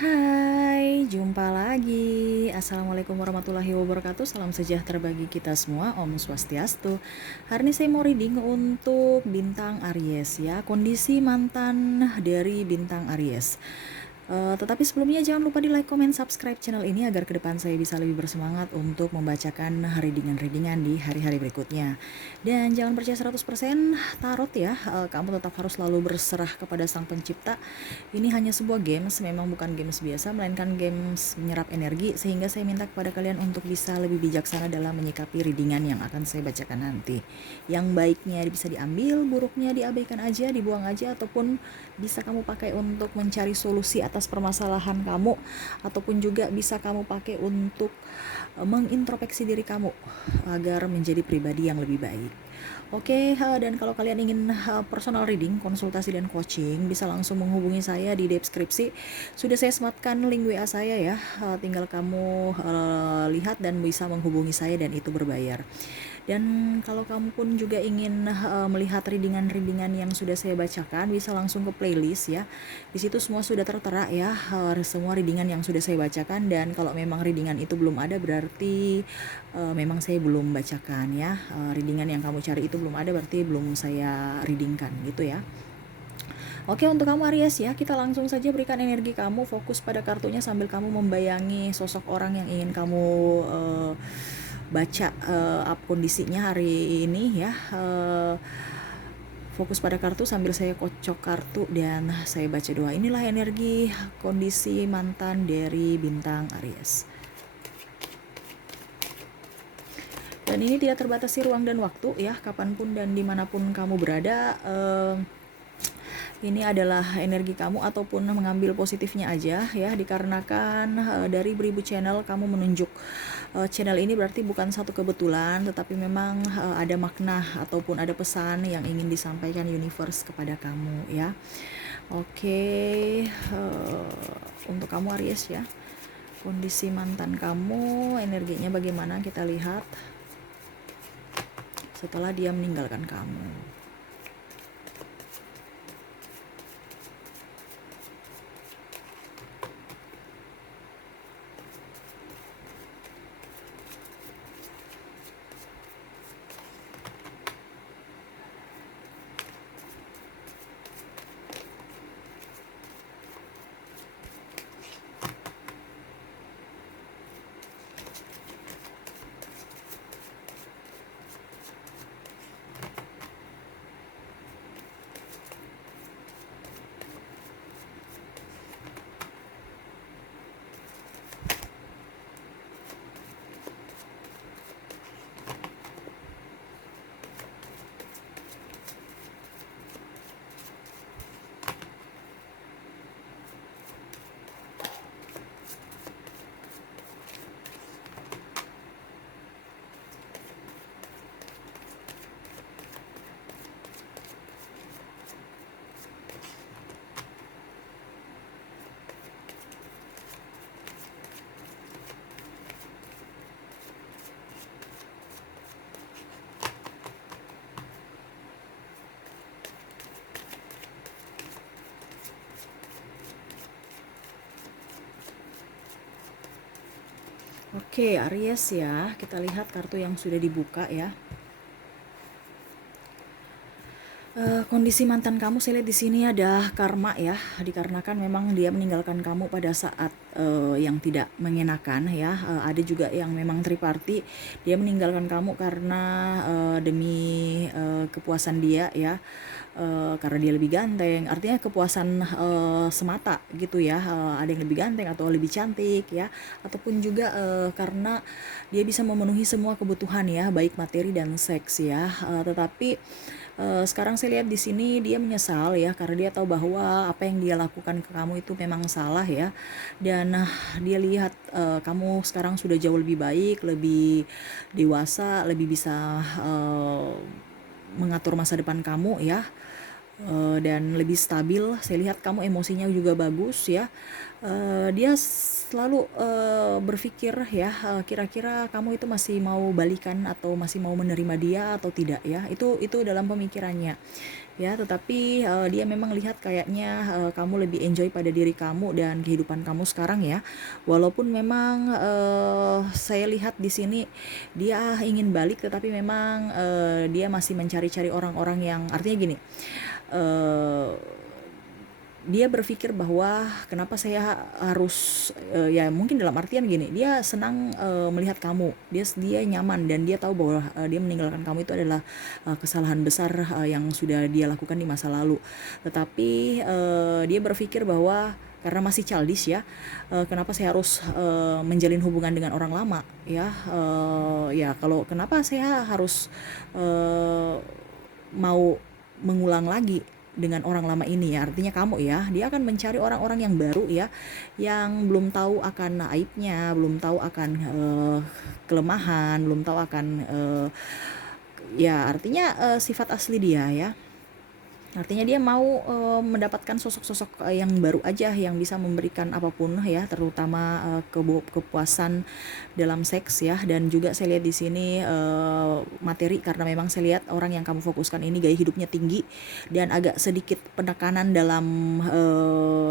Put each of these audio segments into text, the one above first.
Hai, jumpa lagi. Assalamualaikum warahmatullahi wabarakatuh. Salam sejahtera bagi kita semua. Om Swastiastu. Hari ini saya mau reading untuk bintang Aries ya. Kondisi mantan dari bintang Aries. Tetapi sebelumnya jangan lupa di like, comment, subscribe channel ini agar ke depan saya bisa lebih bersemangat untuk membacakan readingan-readingan di hari-hari berikutnya. Dan jangan percaya 100% tarot ya. Kamu tetap harus selalu berserah kepada Sang Pencipta. Ini hanya sebuah games, memang bukan games biasa, melainkan games menyerap energi, sehingga saya minta kepada kalian untuk bisa lebih bijaksana dalam menyikapi readingan yang akan saya bacakan nanti. Yang baiknya bisa diambil, buruknya diabaikan aja, dibuang aja, ataupun bisa kamu pakai untuk mencari solusi atas permasalahan kamu, ataupun juga bisa kamu pakai untuk mengintrospeksi diri kamu agar menjadi pribadi yang lebih baik. Oke, dan kalau kalian ingin personal reading, konsultasi dan coaching, bisa langsung menghubungi saya di deskripsi. Sudah saya sematkan link WA saya ya. Tinggal kamu lihat dan bisa menghubungi saya, dan itu berbayar. Dan kalau kamu pun juga ingin melihat readingan-readingan yang sudah saya bacakan, bisa langsung ke playlist ya. Di situ semua sudah tertera ya, semua readingan yang sudah saya bacakan. Dan kalau memang readingan itu belum ada, berarti memang saya belum bacakan ya. Readingan yang kamu cari itu belum ada, berarti belum saya readingkan gitu ya. Oke, untuk kamu Aries ya, kita langsung saja berikan energi kamu, fokus pada kartunya sambil kamu membayangi sosok orang yang ingin kamu baca kondisinya hari ini ya. Fokus pada kartu sambil saya kocok kartu dan saya baca doa. Inilah energi kondisi mantan dari bintang Aries. Dan ini tidak terbatasi ruang dan waktu ya, kapanpun dan dimanapun kamu berada. Ini adalah energi kamu, ataupun mengambil positifnya aja ya, dikarenakan dari beribu channel kamu menunjuk channel ini, berarti bukan satu kebetulan, tetapi memang ada makna ataupun ada pesan yang ingin disampaikan universe kepada kamu ya. Oke, untuk kamu Aries ya, kondisi mantan kamu, energinya bagaimana, kita lihat setelah dia meninggalkan kamu. Oke, Aries ya, kita lihat kartu yang sudah dibuka ya. Kondisi mantan kamu, saya lihat di sini ada karma ya, dikarenakan memang dia meninggalkan kamu pada saat yang tidak mengenakan ya. Ada juga yang memang triparty, dia meninggalkan kamu karena demi kepuasan dia ya. Karena dia lebih ganteng, artinya kepuasan semata gitu ya. Ada yang lebih ganteng atau lebih cantik ya, ataupun juga karena dia bisa memenuhi semua kebutuhan ya, baik materi dan seks ya. Tetapi sekarang saya lihat di sini dia menyesal ya, karena dia tahu bahwa apa yang dia lakukan ke kamu itu memang salah ya. Dan dia lihat kamu sekarang sudah jauh lebih baik, lebih dewasa, lebih bisa mengatur masa depan kamu ya. Dan lebih stabil. Saya lihat kamu emosinya juga bagus ya. Dia selalu berpikir ya, kira-kira kamu itu masih mau balikan atau masih mau menerima dia atau tidak ya. Itu dalam pemikirannya ya, tetapi dia memang lihat kayaknya kamu lebih enjoy pada diri kamu dan kehidupan kamu sekarang ya. Walaupun memang saya lihat di sini dia ingin balik, tetapi memang dia masih mencari-cari orang-orang yang artinya gini. eh, Dia berpikir bahwa kenapa saya harus ya mungkin dalam artian gini, dia senang melihat kamu, dia nyaman dan dia tahu bahwa dia meninggalkan kamu itu adalah kesalahan besar yang sudah dia lakukan di masa lalu. Tetapi dia berpikir bahwa karena masih childish ya, kenapa saya harus menjalin hubungan dengan orang lama ya, ya kalau kenapa saya harus eh, mau mengulang lagi dengan orang lama ini ya, artinya kamu ya, dia akan mencari orang-orang yang baru ya, yang belum tahu akan aibnya, belum tahu akan kelemahan, belum tahu akan ya artinya sifat asli dia ya. Artinya dia mau mendapatkan sosok-sosok yang baru aja yang bisa memberikan apapun ya, terutama kepuasan dalam seks ya. Dan juga saya lihat di sini materi, karena memang saya lihat orang yang kamu fokuskan ini gaya hidupnya tinggi dan agak sedikit penekanan dalam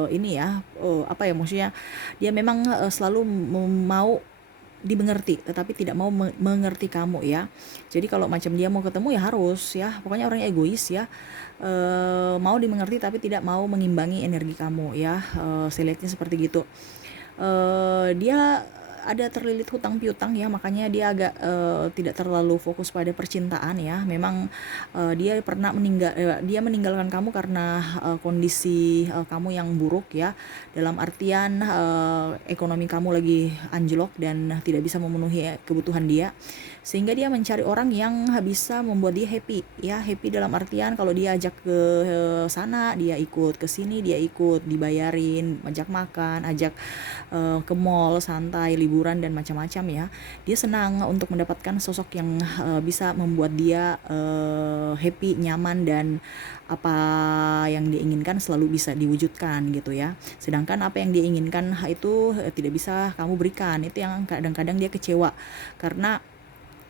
ini ya, apa ya maksudnya, dia memang selalu mau dimengerti tetapi tidak mau mengerti kamu ya. Jadi kalau macam dia mau ketemu ya harus ya, pokoknya orang egois ya, mau dimengerti tapi tidak mau mengimbangi energi kamu ya. Saya lihatnya seperti gitu. Dia ada terlilit hutang piutang ya, makanya dia agak tidak terlalu fokus pada percintaan ya. Memang dia meninggalkan kamu karena kondisi kamu yang buruk ya, dalam artian ekonomi kamu lagi anjlok dan tidak bisa memenuhi kebutuhan dia, sehingga dia mencari orang yang bisa membuat dia happy ya. Happy dalam artian kalau dia ajak ke sana dia ikut, ke sini dia ikut, dibayarin, ajak makan, ajak ke mall, santai, liburan dan macam-macam ya. Dia senang untuk mendapatkan sosok yang bisa membuat dia happy, nyaman, dan apa yang dia inginkan selalu bisa diwujudkan gitu ya. Sedangkan apa yang dia inginkan itu tidak bisa kamu berikan. Itu yang kadang-kadang dia kecewa, karena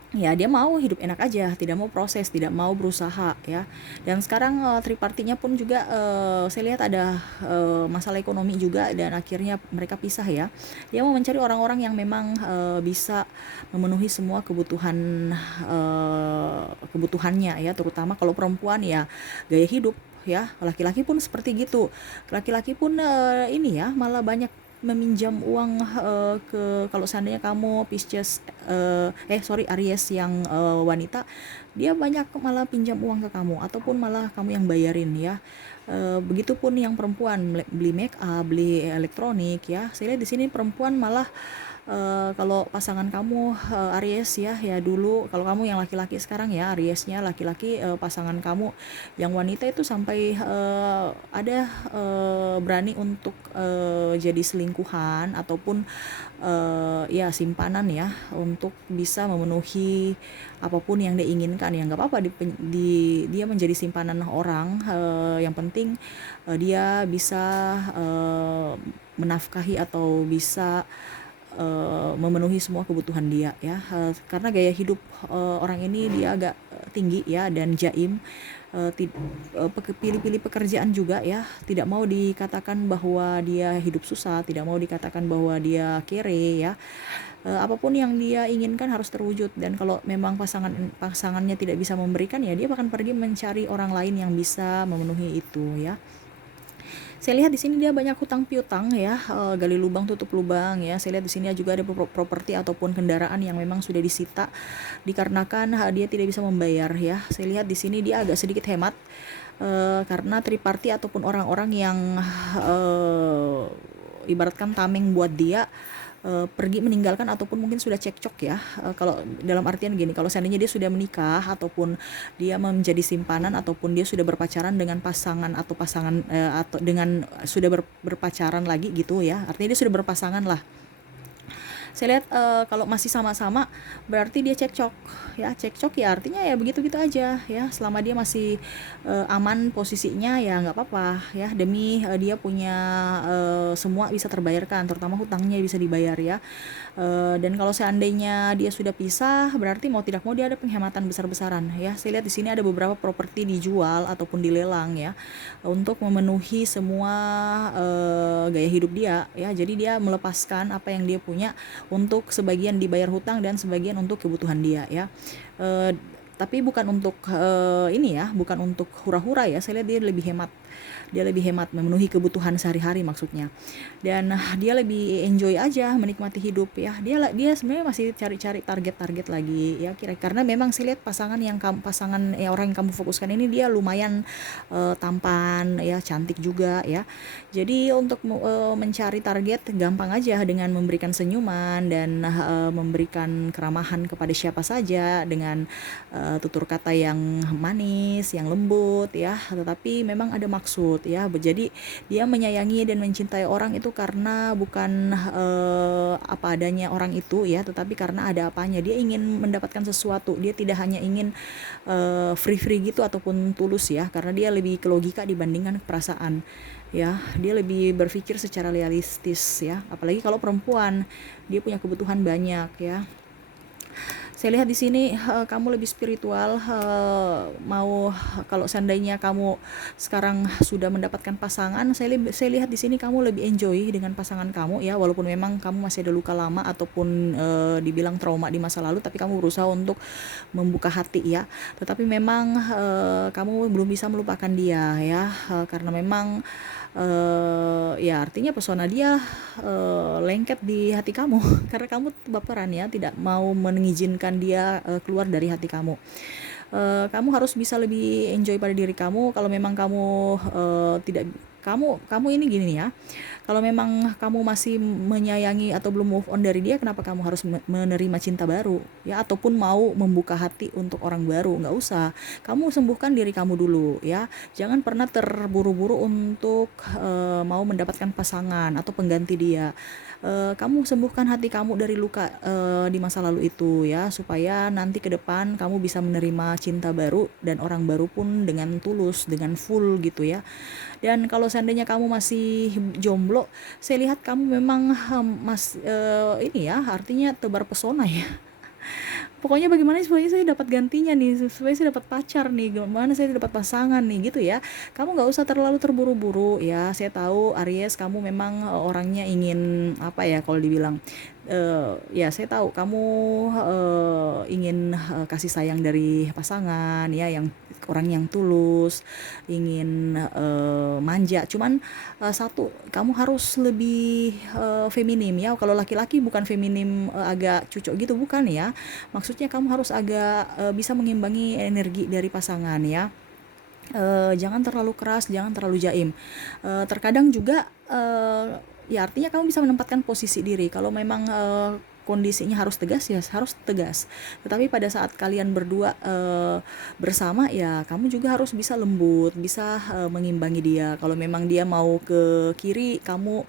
ya dia mau hidup enak aja, tidak mau proses, tidak mau berusaha ya. Dan sekarang tripartinya pun juga saya lihat ada masalah ekonomi juga, dan akhirnya mereka pisah ya. Dia mau mencari orang-orang yang memang bisa memenuhi semua kebutuhannya ya, terutama kalau perempuan ya gaya hidup ya. Laki-laki pun seperti gitu. Laki-laki pun ini ya malah banyak meminjam uang ke, kalau seandainya kamu Pisces Aries yang wanita, dia banyak malah pinjam uang ke kamu ataupun malah kamu yang bayarin ya. Begitupun yang perempuan, beli make up, beli elektronik ya. Saya lihat di sini perempuan malah kalau pasangan kamu Aries ya dulu, kalau kamu yang laki-laki sekarang ya Ariesnya laki-laki, pasangan kamu yang wanita itu sampai ada berani untuk jadi selingkuhan ataupun ya simpanan ya, untuk bisa memenuhi apapun yang dia inginkan ya. Nggak apa-apa dia menjadi simpanan orang, yang penting dia bisa menafkahi atau bisa memenuhi semua kebutuhan dia ya. Karena gaya hidup orang ini dia agak tinggi ya dan jaim, pilih-pilih pekerjaan juga ya, tidak mau dikatakan bahwa dia hidup susah, tidak mau dikatakan bahwa dia kere ya. Apapun yang dia inginkan harus terwujud, dan kalau memang pasangannya tidak bisa memberikan ya, dia akan pergi mencari orang lain yang bisa memenuhi itu ya. Saya lihat di sini dia banyak hutang piutang ya, gali lubang tutup lubang ya. Saya lihat di sini juga ada properti ataupun kendaraan yang memang sudah disita dikarenakan dia tidak bisa membayar ya. Saya lihat di sini dia agak sedikit hemat karena triparti ataupun orang-orang yang ibaratkan tameng buat dia pergi meninggalkan ataupun mungkin sudah cekcok ya. Kalau dalam artian gini, kalau seandainya dia sudah menikah ataupun dia menjadi simpanan ataupun dia sudah berpacaran dengan pasangan atau dengan sudah berpacaran lagi gitu ya, artinya dia sudah berpasangan lah. Saya lihat kalau masih sama-sama berarti dia cekcok ya. Cekcok ya artinya ya begitu-gitu aja ya, selama dia masih aman posisinya ya nggak apa-apa ya, demi dia punya semua bisa terbayarkan, terutama hutangnya bisa dibayar ya. Dan kalau seandainya dia sudah pisah, berarti mau tidak mau dia ada penghematan besar-besaran ya. Saya lihat di sini ada beberapa properti dijual ataupun dilelang ya, untuk memenuhi semua gaya hidup dia ya. Jadi dia melepaskan apa yang dia punya untuk sebagian dibayar hutang dan sebagian untuk kebutuhan dia ya. Eh, tapi bukan untuk ini ya, bukan untuk hura-hura ya. Saya lihat dia lebih hemat. Dia lebih hemat memenuhi kebutuhan sehari-hari maksudnya. Dan dia lebih enjoy aja menikmati hidup ya. Dia sebenarnya masih cari-cari target-target lagi ya, kira karena memang saya lihat pasangan ya, orang yang kamu fokuskan ini dia lumayan tampan ya, cantik juga ya. Jadi untuk mencari target gampang aja dengan memberikan senyuman dan memberikan keramahan kepada siapa saja dengan tutur kata yang manis, yang lembut ya, tetapi memang ada maksud ya. Jadi dia menyayangi dan mencintai orang itu karena bukan apa adanya orang itu ya, tetapi karena ada apanya. Dia ingin mendapatkan sesuatu. Dia tidak hanya ingin free gitu ataupun tulus ya, karena dia lebih ke logika dibandingkan perasaan ya. Dia lebih berpikir secara realistis ya, apalagi kalau perempuan, dia punya kebutuhan banyak ya. Saya lihat di sini kamu lebih spiritual, mau kalau seandainya kamu sekarang sudah mendapatkan pasangan, saya lihat di sini kamu lebih enjoy dengan pasangan kamu ya, walaupun memang kamu masih ada luka lama ataupun dibilang trauma di masa lalu, tapi kamu berusaha untuk membuka hati ya. Tetapi memang kamu belum bisa melupakan dia ya, karena memang ya artinya pesona dia lengket di hati kamu karena kamu baperan ya, tidak mau mengizinkan dia keluar dari hati kamu. Kamu harus bisa lebih enjoy pada diri kamu. Kalau memang kamu tidak kamu ini gini nih ya, kalau memang kamu masih menyayangi atau belum move on dari dia, kenapa kamu harus menerima cinta baru ya, ataupun mau membuka hati untuk orang baru? Nggak usah. Kamu sembuhkan diri kamu dulu ya, jangan pernah terburu-buru untuk mau mendapatkan pasangan atau pengganti dia. Kamu sembuhkan hati kamu dari luka di masa lalu itu ya, supaya nanti ke depan kamu bisa menerima cinta baru dan orang baru pun dengan tulus, dengan full gitu ya. Dan kalau seandainya kamu masih jomblo, saya lihat kamu memang ini ya, artinya tebar pesona ya. Pokoknya bagaimana supaya saya dapat gantinya nih, supaya saya dapat pacar nih, gimana saya dapat pasangan nih gitu ya. Kamu nggak usah terlalu terburu-buru ya. Saya tahu Aries kamu memang orangnya ingin apa ya, kalau dibilang ya saya tahu kamu ingin kasih sayang dari pasangan ya, yang orang yang tulus, ingin manja. Cuman satu, kamu harus lebih feminim ya. Kalau laki-laki bukan feminim agak cucok gitu, bukan ya. Maksudnya kamu harus agak bisa mengimbangi energi dari pasangan ya. Jangan terlalu keras, jangan terlalu jaim. Terkadang juga ya artinya kamu bisa menempatkan posisi diri. Kalau memang kondisinya harus tegas ya harus tegas. Tetapi pada saat kalian berdua bersama ya, kamu juga harus bisa lembut, bisa mengimbangi dia. Kalau memang dia mau ke kiri, kamu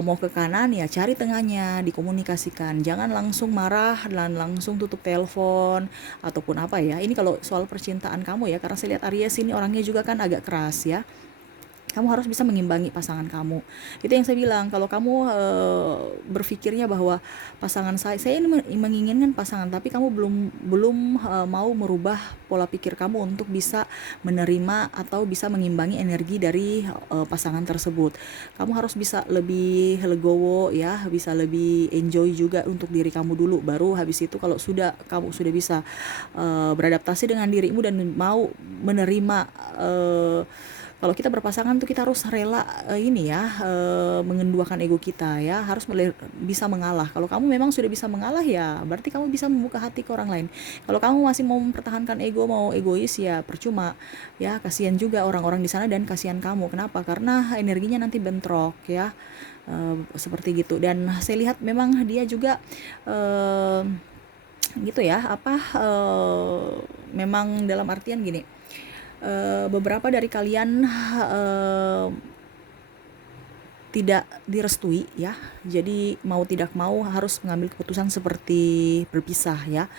mau ke kanan, ya cari tengahnya, dikomunikasikan. Jangan langsung marah dan langsung tutup telepon ataupun apa ya. Ini kalau soal percintaan kamu ya, karena saya lihat Aries ini orangnya juga kan agak keras ya. Kamu harus bisa mengimbangi pasangan kamu. Itu yang saya bilang, kalau kamu berpikirnya bahwa pasangan saya ini menginginkan pasangan, tapi kamu belum mau merubah pola pikir kamu untuk bisa menerima atau bisa mengimbangi energi dari pasangan tersebut. Kamu harus bisa lebih legowo ya, bisa lebih enjoy juga untuk diri kamu dulu, baru habis itu kalau kamu sudah bisa beradaptasi dengan dirimu dan mau menerima kalau kita berpasangan tuh kita harus rela ini ya, mengenduakan ego kita ya, harus bisa mengalah. Kalau kamu memang sudah bisa mengalah ya, berarti kamu bisa membuka hati ke orang lain. Kalau kamu masih mau mempertahankan ego, mau egois ya percuma ya, kasihan juga orang-orang di sana dan kasihan kamu. Kenapa? Karena energinya nanti bentrok ya, seperti gitu. Dan saya lihat memang dia juga gitu ya, memang dalam artian gini. Beberapa dari kalian tidak direstui ya. Jadi mau tidak mau harus mengambil keputusan seperti berpisah ya.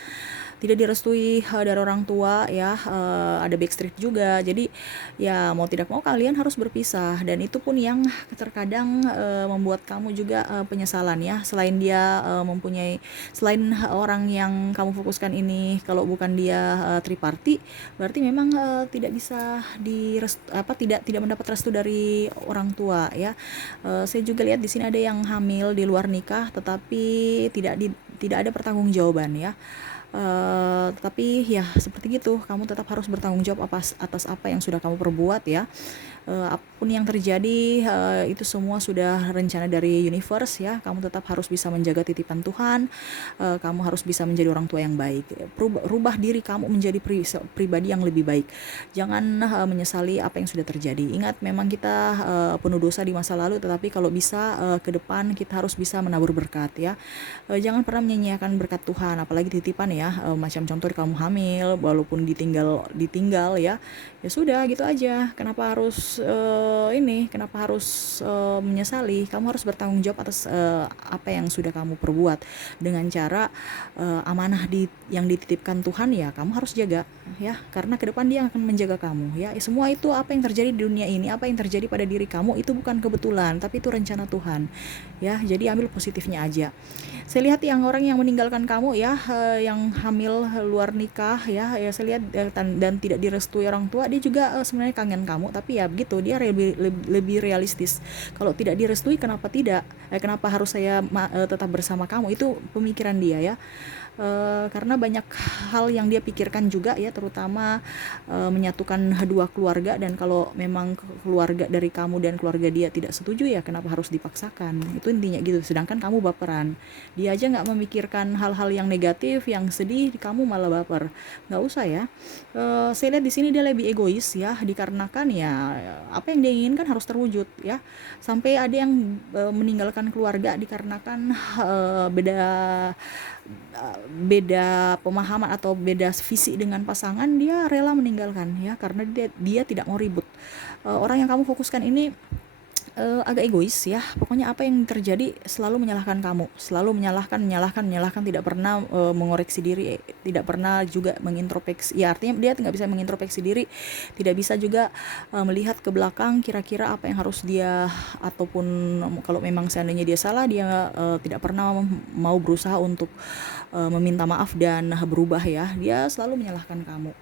Tidak direstui dari orang tua ya, ada backstreet juga. Jadi ya mau tidak mau kalian harus berpisah, dan itu pun yang terkadang membuat kamu juga penyesalan ya. Selain dia selain orang yang kamu fokuskan ini, kalau bukan dia triparty, berarti memang tidak bisa tidak mendapat restu dari orang tua ya. Saya juga lihat di sini ada yang hamil di luar nikah, tetapi tidak ada pertanggungjawaban ya. Tetapi ya seperti gitu, kamu tetap harus bertanggung jawab atas apa yang sudah kamu perbuat ya. Apapun yang terjadi, itu semua sudah rencana dari universe ya. Kamu tetap harus bisa menjaga titipan Tuhan. Kamu harus bisa menjadi orang tua yang baik. Rubah diri kamu menjadi pribadi yang lebih baik. Jangan menyesali apa yang sudah terjadi. Ingat, memang kita penuh dosa di masa lalu, tetapi kalau bisa ke depan kita harus bisa menabur berkat ya. Jangan pernah menyanyiakan berkat Tuhan, apalagi titipan ya. Macam contoh kamu hamil, walaupun ditinggal ya sudah gitu aja. Kenapa harus menyesali? Kamu harus bertanggung jawab atas apa yang sudah kamu perbuat dengan cara amanah yang dititipkan Tuhan ya. Kamu harus jaga ya, karena ke depan dia akan menjaga kamu ya. Semua itu, apa yang terjadi di dunia ini, apa yang terjadi pada diri kamu, itu bukan kebetulan, tapi itu rencana Tuhan ya. Jadi ambil positifnya aja. Saya lihat yang orang yang meninggalkan kamu ya, yang hamil luar nikah ya, saya lihat dan tidak direstui orang tua, dia juga sebenarnya kangen kamu, tapi ya begitu, dia lebih realistis. Kalau tidak direstui, kenapa harus saya tetap bersama kamu, itu pemikiran dia ya. Karena banyak hal yang dia pikirkan juga ya, terutama menyatukan dua keluarga, dan kalau memang keluarga dari kamu dan keluarga dia tidak setuju, ya kenapa harus dipaksakan, itu intinya gitu. Sedangkan kamu baperan, dia aja nggak memikirkan hal-hal yang negatif, yang sedih, kamu malah baper. Nggak usah ya. Saya lihat di sini dia lebih egois ya, dikarenakan ya apa yang dia inginkan harus terwujud ya. Sampai ada yang meninggalkan keluarga dikarenakan beda pemahaman atau beda visi dengan pasangan, dia rela meninggalkan ya, karena dia tidak mau ribut. Orang yang kamu fokuskan ini agak egois ya. Pokoknya apa yang terjadi selalu menyalahkan kamu, selalu menyalahkan, tidak pernah mengoreksi diri, tidak pernah juga mengintrospeksi. Ya artinya dia nggak bisa mengintrospeksi diri, tidak bisa juga melihat ke belakang kira-kira apa yang harus dia, ataupun kalau memang seandainya dia salah, dia tidak pernah mau berusaha untuk meminta maaf dan berubah ya. Dia selalu menyalahkan kamu.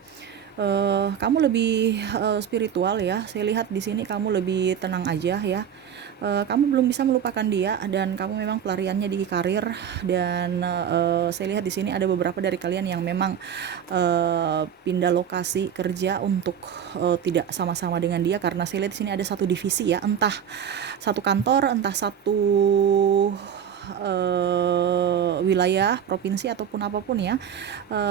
Kamu lebih spiritual ya. Saya lihat di sini kamu lebih tenang aja ya. Kamu belum bisa melupakan dia, dan kamu memang pelariannya di karir, dan saya lihat di sini ada beberapa dari kalian yang memang pindah lokasi kerja untuk tidak sama-sama dengan dia, karena saya lihat di sini ada satu divisi ya, entah satu kantor, entah satu wilayah, provinsi, ataupun apapun ya.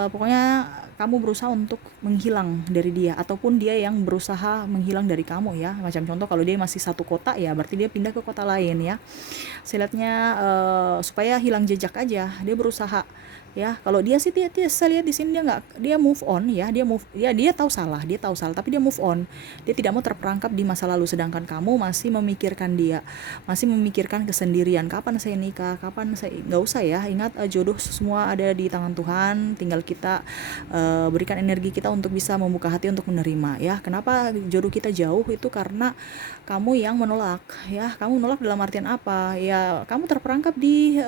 Pokoknya kamu berusaha untuk menghilang dari dia, ataupun dia yang berusaha menghilang dari kamu ya. Macam contoh, kalau dia masih satu kota ya berarti dia pindah ke kota lain ya. Saya lihatnya supaya hilang jejak aja, dia berusaha ya. Kalau dia sih, saya lihat di sini dia move on ya. Dia tahu salah, tapi dia move on. Dia tidak mau terperangkap di masa lalu, sedangkan kamu masih memikirkan dia, masih memikirkan kesendirian. Kapan saya nikah, nggak usah ya. Ingat, jodoh semua ada di tangan Tuhan, tinggal kita berikan energi kita untuk bisa membuka hati untuk menerima ya. Kenapa jodoh kita jauh, itu karena kamu yang menolak ya. Kamu menolak dalam artian apa ya? Kamu terperangkap di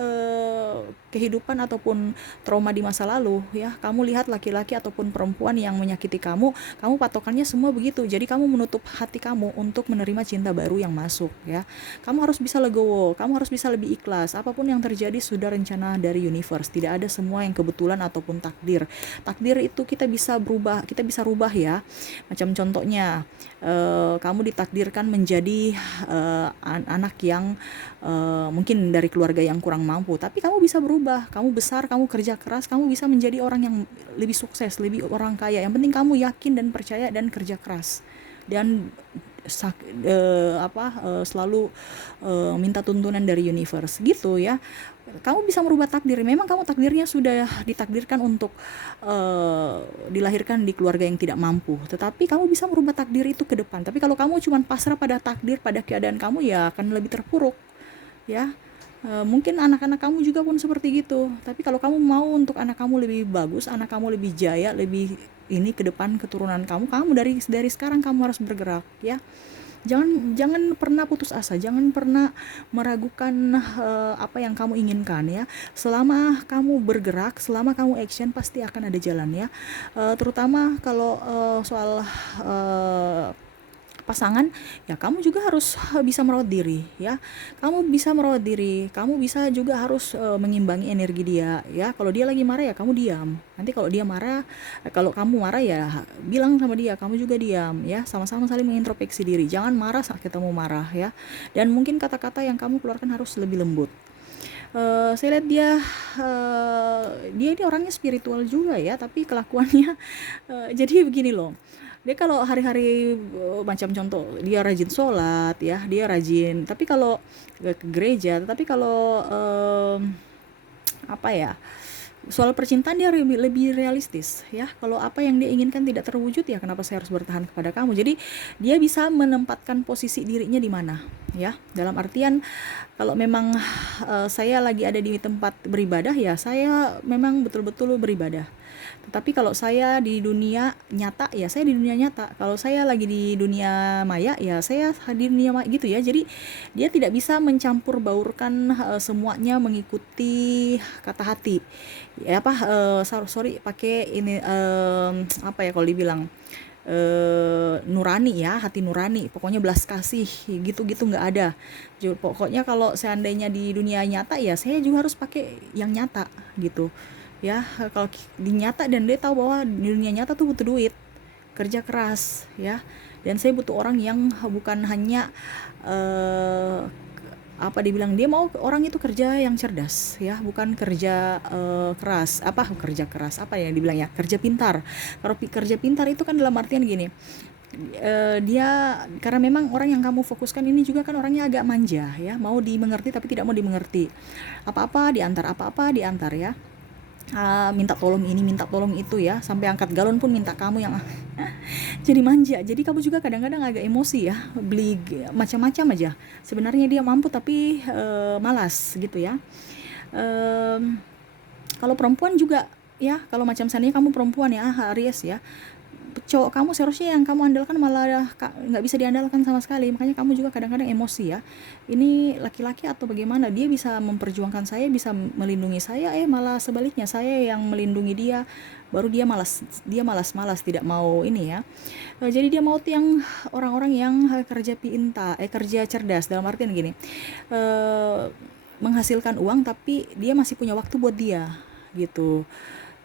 kehidupan ataupun trauma di masa lalu ya. Kamu lihat laki-laki ataupun perempuan yang menyakiti kamu patokannya semua begitu. Jadi kamu menutup hati kamu untuk menerima cinta baru yang masuk ya. Kamu harus bisa legowo, kamu harus bisa lebih ikhlas. Apapun yang terjadi sudah rencana dari universe. Tidak ada semua yang kebetulan ataupun takdir. Takdir itu kita bisa rubah ya. Macam contohnya, kamu ditakdirkan menjadi anak yang mungkin dari keluarga yang kurang mampu, tapi kamu bisa berubah. Kamu besar, kamu kerja keras, kamu bisa menjadi orang yang lebih sukses, lebih orang kaya. Yang penting kamu yakin dan percaya dan kerja keras, dan selalu minta tuntunan dari universe gitu ya. Kamu bisa merubah takdir. Memang kamu takdirnya sudah ditakdirkan untuk dilahirkan di keluarga yang tidak mampu, tetapi kamu bisa merubah takdir itu ke depan. Tapi kalau kamu cuma pasrah pada takdir, pada keadaan kamu, ya akan lebih terpuruk ya. Mungkin anak-anak kamu juga pun seperti gitu. Tapi kalau kamu mau untuk anak kamu lebih bagus, anak kamu lebih jaya, lebih ini ke depan keturunan kamu dari sekarang kamu harus bergerak ya. Jangan jangan pernah putus asa, jangan pernah meragukan apa yang kamu inginkan ya. Selama kamu bergerak, selama kamu action, pasti akan ada jalan ya. Terutama kalau soal pasangan, ya kamu juga harus bisa merawat diri ya. Kamu bisa merawat diri, kamu bisa juga harus mengimbangi energi dia ya. Kalau dia lagi marah, ya kamu diam. Nanti kalau dia marah, kalau kamu marah, ya bilang sama dia, kamu juga diam ya. Sama-sama saling mengintrospeksi diri, jangan marah saat ketemu marah ya. Dan mungkin kata-kata yang kamu keluarkan harus lebih lembut. Saya lihat dia ini orangnya spiritual juga ya, tapi kelakuannya jadi begini loh. Dia kalau hari-hari macam contoh, dia rajin sholat ya, dia rajin, tapi kalau ke gereja, tapi kalau apa ya, soal percintaan dia lebih realistis ya. Kalau apa yang dia inginkan tidak terwujud, ya kenapa saya harus bertahan kepada kamu. Jadi dia bisa menempatkan posisi dirinya di mana ya, dalam artian kalau memang saya lagi ada di tempat beribadah, ya saya memang betul-betul beribadah. Tetapi kalau saya di dunia nyata, ya saya di dunia nyata. Kalau saya lagi di dunia maya, ya saya di dunia maya gitu ya. Jadi dia tidak bisa mencampur baurkan semuanya mengikuti kata hati. Ya apa, sorry pakai ini apa ya kalau dibilang nurani ya, hati nurani, pokoknya belas kasih gitu-gitu nggak ada. Pokoknya kalau seandainya di dunia nyata, ya saya juga harus pakai yang nyata gitu ya. Kalau di nyata, dan dia tahu bahwa di dunia nyata tuh butuh duit, kerja keras ya. Dan saya butuh orang yang bukan hanya eh, apa dibilang, dia mau orang itu kerja yang cerdas ya, bukan kerja kerja keras, apa ya dibilang ya, kerja pintar. Kalau kerja pintar itu kan dalam artian gini, dia karena memang orang yang kamu fokuskan ini juga kan orangnya agak manja ya, mau dimengerti tapi tidak mau dimengerti. Apa-apa diantar ya. Minta tolong ini, minta tolong itu ya, sampai angkat galon pun minta kamu yang jadi manja. Jadi kamu juga kadang-kadang agak emosi ya, beli macam-macam aja. Sebenarnya dia mampu tapi malas gitu ya. Kalau perempuan juga ya, kalau macam Sania, kamu perempuan ya, Aries ya, cowok kamu seharusnya yang kamu andalkan malah nggak bisa diandalkan sama sekali. Makanya kamu juga kadang-kadang emosi ya, ini laki-laki atau bagaimana, dia bisa memperjuangkan saya, bisa melindungi saya, malah sebaliknya saya yang melindungi dia, baru dia malas tidak mau ini ya. Jadi dia mau yang orang-orang yang kerja pintar, kerja cerdas, dalam artian gini, menghasilkan uang tapi dia masih punya waktu buat dia gitu.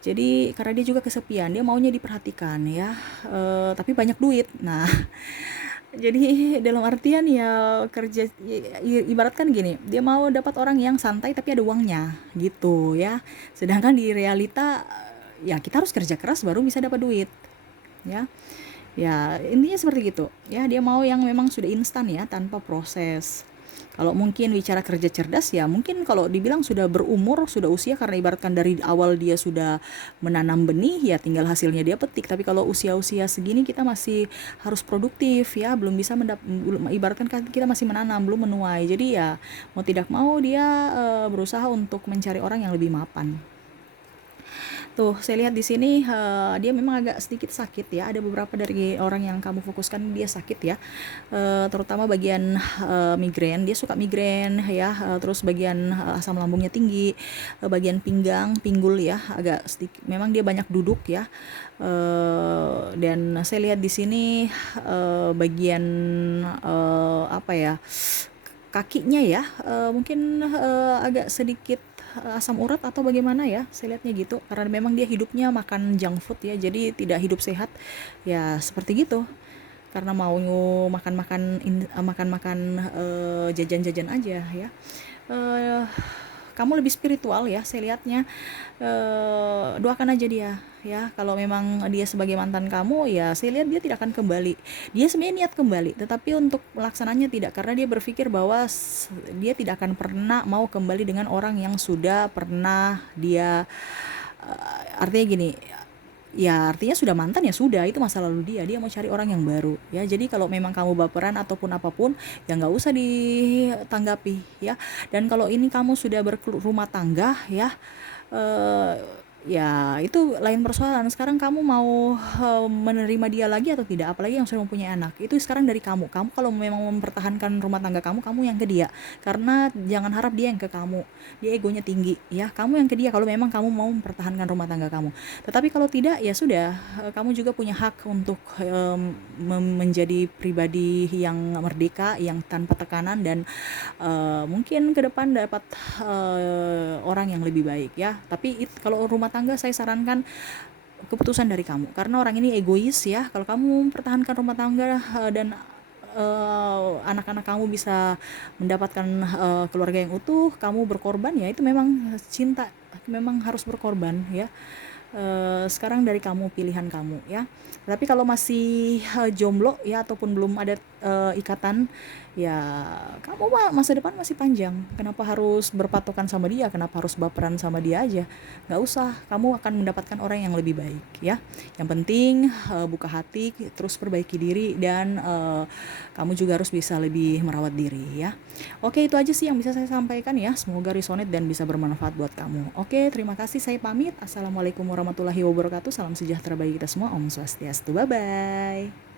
Jadi karena dia juga kesepian, dia maunya diperhatikan ya, tapi banyak duit. Nah, jadi dalam artian ya kerja, ibaratkan gini, dia mau dapat orang yang santai tapi ada uangnya gitu ya. Sedangkan di realita ya kita harus kerja keras baru bisa dapat duit ya. Ya intinya seperti gitu ya, dia mau yang memang sudah instan ya, tanpa proses. Kalau mungkin bicara kerja cerdas, ya mungkin kalau dibilang sudah berumur, sudah usia, karena ibaratkan dari awal dia sudah menanam benih, ya tinggal hasilnya dia petik. Tapi kalau usia-usia segini kita masih harus produktif ya, belum bisa ibaratkan kita masih menanam, belum menuai. Jadi ya mau tidak mau dia berusaha untuk mencari orang yang lebih mapan. Tuh, saya lihat di sini dia memang agak sedikit sakit ya. Ada beberapa dari orang yang kamu fokuskan dia sakit ya. Terutama bagian migrain, dia suka migrain ya. Terus bagian asam lambungnya tinggi, bagian pinggang, pinggul ya, agak sedikit. Memang dia banyak duduk ya. Dan saya lihat di sini bagian apa ya, kakinya ya, mungkin agak sedikit asam urat atau bagaimana ya, saya lihatnya gitu, karena memang dia hidupnya makan junk food ya, jadi tidak hidup sehat ya, seperti gitu, karena mau makan-makan jajan-jajan aja ya. kamu lebih spiritual ya saya lihatnya. Doakan aja dia ya, kalau memang dia sebagai mantan kamu ya saya lihat dia tidak akan kembali. Dia sebenarnya niat kembali tetapi untuk melaksananya tidak, karena dia berpikir bahwa dia tidak akan pernah mau kembali dengan orang yang sudah pernah dia, artinya gini, ya artinya sudah mantan ya sudah, itu masa lalu dia mau cari orang yang baru ya. Jadi kalau memang kamu baperan ataupun apapun ya nggak usah ditanggapi ya. Dan kalau ini kamu sudah berumah tangga ya, eh, ya itu lain persoalan. Sekarang kamu mau menerima dia lagi atau tidak, apalagi yang sudah mempunyai anak, itu sekarang dari kamu kalau memang mempertahankan rumah tangga kamu yang ke dia, karena jangan harap dia yang ke kamu, dia egonya tinggi ya. Kamu yang ke dia kalau memang kamu mau mempertahankan rumah tangga kamu. Tetapi kalau tidak ya sudah, kamu juga punya hak untuk menjadi pribadi yang merdeka, yang tanpa tekanan, dan mungkin ke depan dapat orang yang lebih baik ya. Tapi kalau rumah tangga saya sarankan keputusan dari kamu, karena orang ini egois ya. Kalau kamu mempertahankan rumah tangga dan anak-anak kamu bisa mendapatkan keluarga yang utuh, kamu berkorban ya, itu memang cinta, memang harus berkorban ya. Sekarang dari kamu, pilihan kamu ya. Tapi kalau masih jomblo ya ataupun belum ada ikatan ya, kamu masa depan masih panjang. Kenapa harus berpatokan sama dia, kenapa harus baperan sama dia aja? Nggak usah, kamu akan mendapatkan orang yang lebih baik ya. Yang penting buka hati, terus perbaiki diri, dan kamu juga harus bisa lebih merawat diri ya. Oke, itu aja sih yang bisa saya sampaikan ya. Semoga resonate dan bisa bermanfaat buat kamu. Oke, terima kasih, saya pamit. Assalamualaikum warahmatullahi wabarakatuh. Salam sejahtera bagi kita semua. Om Swastiastu. Bye bye.